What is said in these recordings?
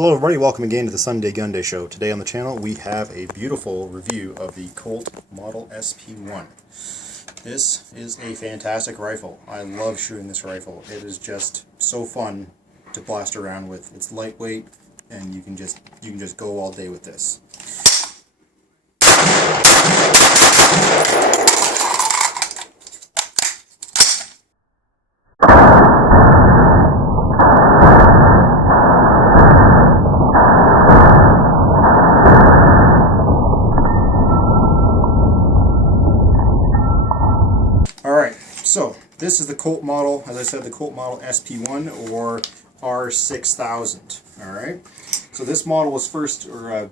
Hello everybody, welcome again to the Sunday Gun Day Show. Today on the channel we have a beautiful review of the Colt Model SP1. This is a fantastic rifle. I love shooting this rifle. It is just so fun to blast around with. It's lightweight and you can just go all day with this. Alright, so this is the Colt model, as I said, the Colt Model SP1 or R6000. Alright, so this model was first, I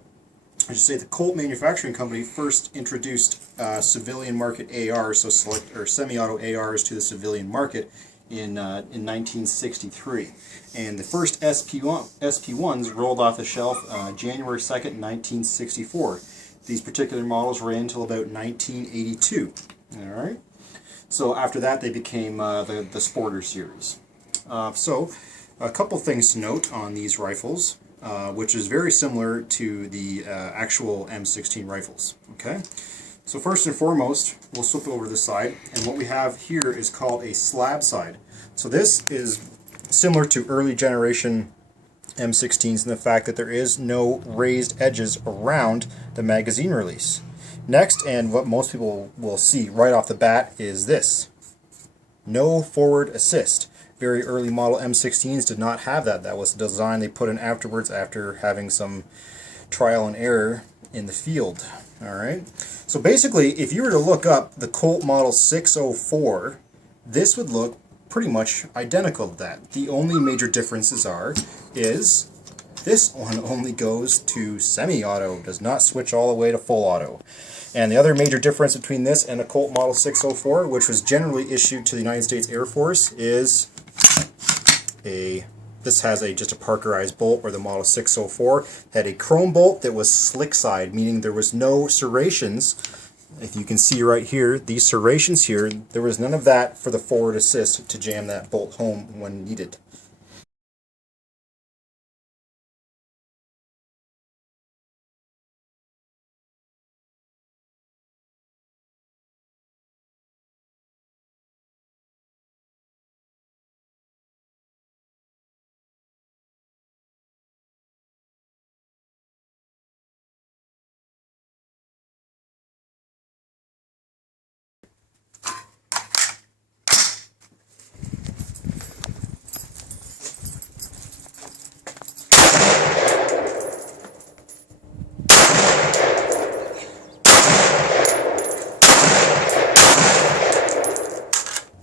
should say the Colt Manufacturing Company first introduced civilian market ARs, so select or semi-auto ARs to the civilian market in 1963. And the first SP1s rolled off the shelf January 2nd, 1964. These particular models ran until about 1982. Alright. So after that they became the Sporter series. So a couple things to note on these rifles, which is very similar to the actual M16 rifles. Okay, so first and foremost we'll flip over to the side, and what we have here is called a slab side. So this is similar to early generation M16s in the fact that there is no raised edges around the magazine release. Next, and what most people will see right off the bat, is this. No forward assist. Very early model M16s did not have that. That was the design they put in afterwards after having some trial and error in the field. Alright, so basically if you were to look up the Colt Model 604, this would look pretty much identical to that. The only major differences is this one only goes to semi-auto, does not switch all the way to full auto. And the other major difference between this and a Colt Model 604, which was generally issued to the United States Air Force, is this has just a Parkerized bolt, where the Model 604 had a chrome bolt that was slick side, meaning there was no serrations. If you can see right here, these serrations here, there was none of that for the forward assist to jam that bolt home when needed.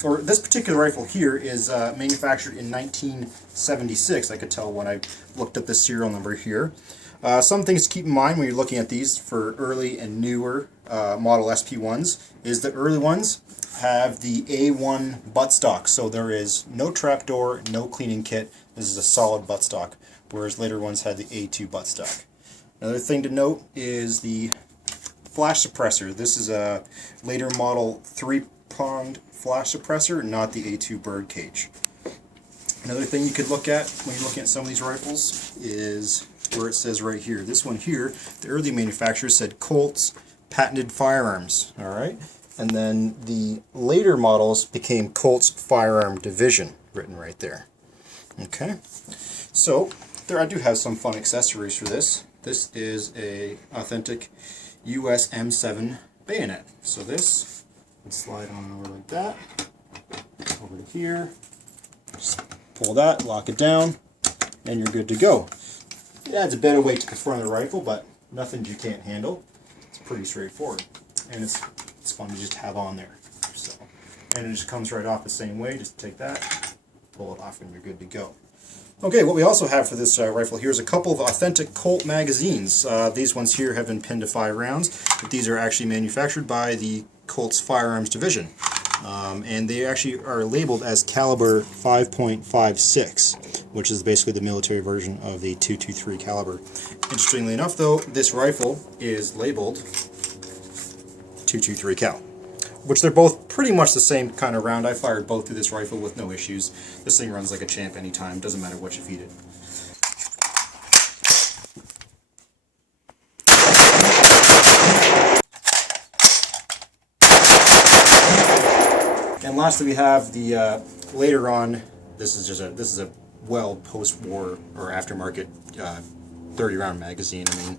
Or this particular rifle here is manufactured in 1976. I could tell when I looked up the serial number here. Some things to keep in mind when you're looking at these for early and newer model SP1s is the early ones have the A1 buttstock, so there is no trapdoor, no cleaning kit. This is a solid buttstock, whereas later ones had the A2 buttstock. Another thing to note is the flash suppressor. This is a later model 3-pronged flash suppressor, not the A2 birdcage. Another thing you could look at when you're looking at some of these rifles is where it says right here. This one here, the early manufacturers said Colt's Patented Firearms. Alright, and then the later models became Colt's Firearm Division, written right there. Okay, so there I do have some fun accessories for this. This is a authentic US M7 bayonet. So this slide on over like that, over to here, just pull that, lock it down, and you're good to go. It adds a bit of weight to the front of the rifle, but nothing you can't handle. It's pretty straightforward, and it's fun to just have on there. So, and it just comes right off the same way. Just take that, pull it off, and you're good to go. Okay, what we also have for this rifle here is a couple of authentic Colt magazines. These ones here have been pinned to 5 rounds, but these are actually manufactured by the Colt's Firearms Division. And they actually are labeled as caliber 5.56, which is basically the military version of the .223 caliber. Interestingly enough though, this rifle is labeled .223 cal, which they're both pretty much the same kind of round. I fired both through this rifle with no issues. This thing runs like a champ anytime, doesn't matter what you feed it. And lastly, we have the later on. This is a well post-war or aftermarket 30-round magazine. I mean,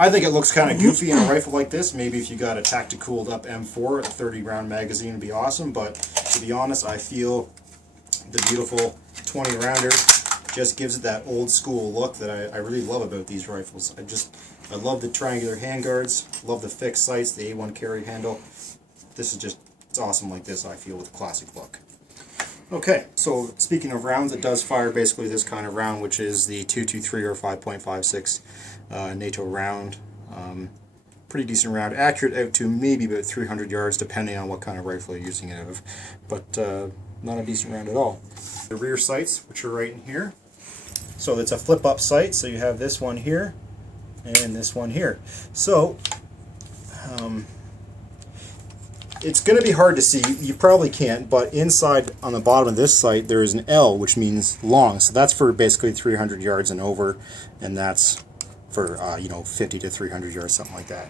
I think it looks kind of goofy in a rifle like this. Maybe if you got a tactical up M4, a 30-round magazine would be awesome. But to be honest, I feel the beautiful 20-rounder just gives it that old school look that I really love about these rifles. I love the triangular handguards, love the fixed sights, the A1 carry handle. This is just, it's awesome like this, I feel, with a classic look. Okay, so speaking of rounds, it does fire basically this kind of round, which is the 223 or 5.56 NATO round. Pretty decent round, accurate out to maybe about 300 yards depending on what kind of rifle you're using it out of, but not a decent round at all. The rear sights, which are right in here. So it's a flip up sight, so you have this one here and this one here. So it's going to be hard to see, you probably can't, but inside on the bottom of this sight there is an L, which means long, so that's for basically 300 yards and over, and that's for you know, 50 to 300 yards, something like that.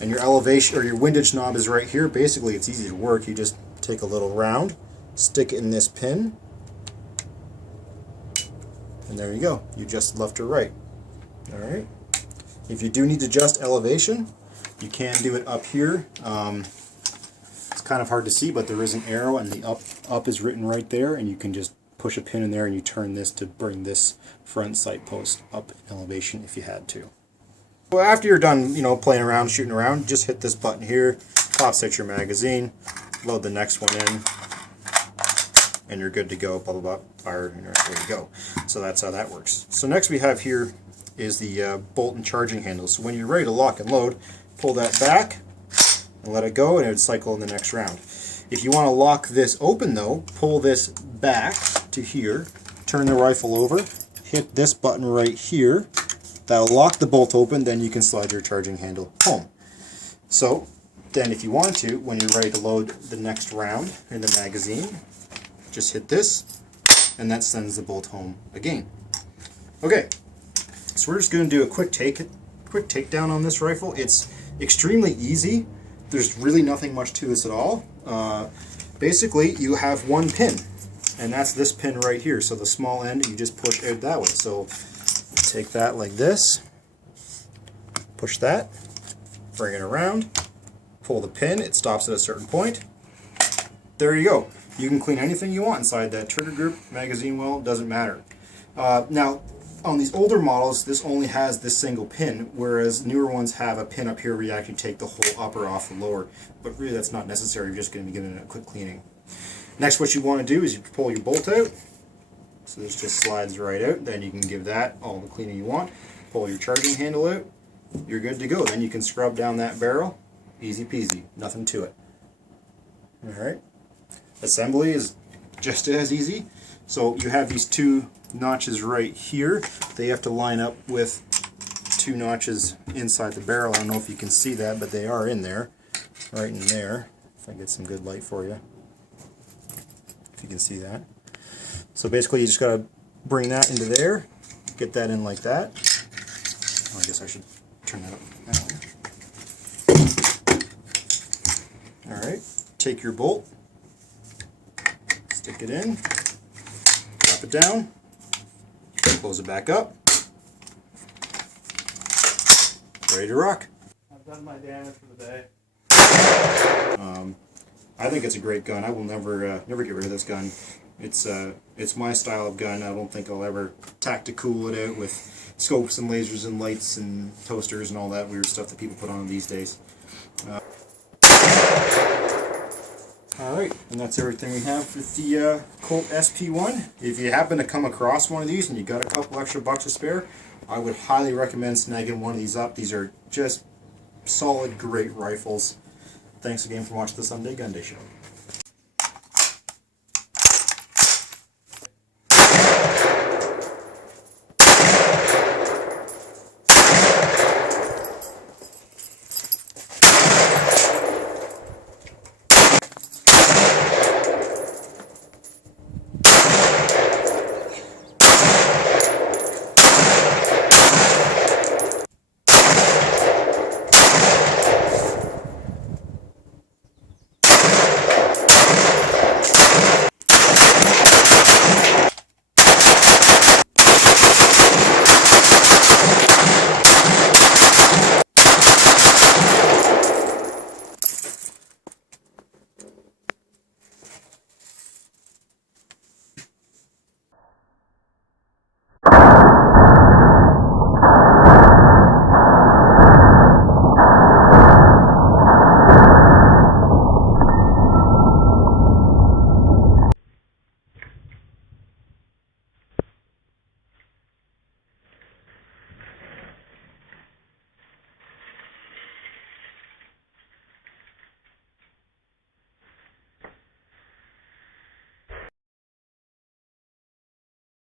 And your elevation or your windage knob is right here. Basically it's easy to work. You just take a little round, stick it in this pin, and there you go. You adjust left or right. Alright. If you do need to adjust elevation, you can do it up here. It's kind of hard to see, but there is an arrow, and the up is written right there, and you can just push a pin in there and you turn this to bring this front sight post up in elevation if you had to. Well, after you're done, you know, playing around, shooting around, just hit this button here, pops out your magazine, load the next one in, and you're good to go. Blah blah blah, fire, and there you go. So that's how that works. So next we have here is the bolt and charging handle. So when you're ready to lock and load, pull that back and let it go, and it would cycle in the next round. If you want to lock this open though, pull this back to here, turn the rifle over, hit this button right here, that'll lock the bolt open, then you can slide your charging handle home. So then if you want to, when you're ready to load the next round in the magazine, just hit this, and that sends the bolt home again. Okay, so we're just going to do a quick takedown on this rifle. It's extremely easy. There's really nothing much to this at all. Basically, you have one pin, and that's this pin right here. So the small end, you just push out that way. So take that like this, push that, bring it around, pull the pin, it stops at a certain point. There you go. You can clean anything you want inside that trigger group, magazine well, doesn't matter. Now, on these older models, this only has this single pin, whereas newer ones have a pin up here where you actually take the whole upper off the lower. But really that's not necessary, you're just going to be giving it a quick cleaning. Next, what you want to do is you pull your bolt out. So this just slides right out. Then you can give that all the cleaning you want. Pull your charging handle out. You're good to go. Then you can scrub down that barrel. Easy peasy. Nothing to it. Alright. Assembly is just as easy. So you have these two notches right here. They have to line up with two notches inside the barrel. I don't know if you can see that, but they are in there. Right in there. If I get some good light for you. If you can see that. So basically you just got to bring that into there, get that in like that. I guess I should turn that up now. Alright, take your bolt, stick it in, drop it down, close it back up, ready to rock. I've done my damage for the day. I think it's a great gun. I will never get rid of this gun. It's my style of gun. I don't think I'll ever tactical it out with scopes and lasers and lights and toasters and all that weird stuff that people put on these days. Alright, and that's everything we have with the Colt SP1. If you happen to come across one of these and you got a couple extra bucks to spare, I would highly recommend snagging one of these up. These are just solid, great rifles. Thanks again for watching the Sunday Gun Day Show.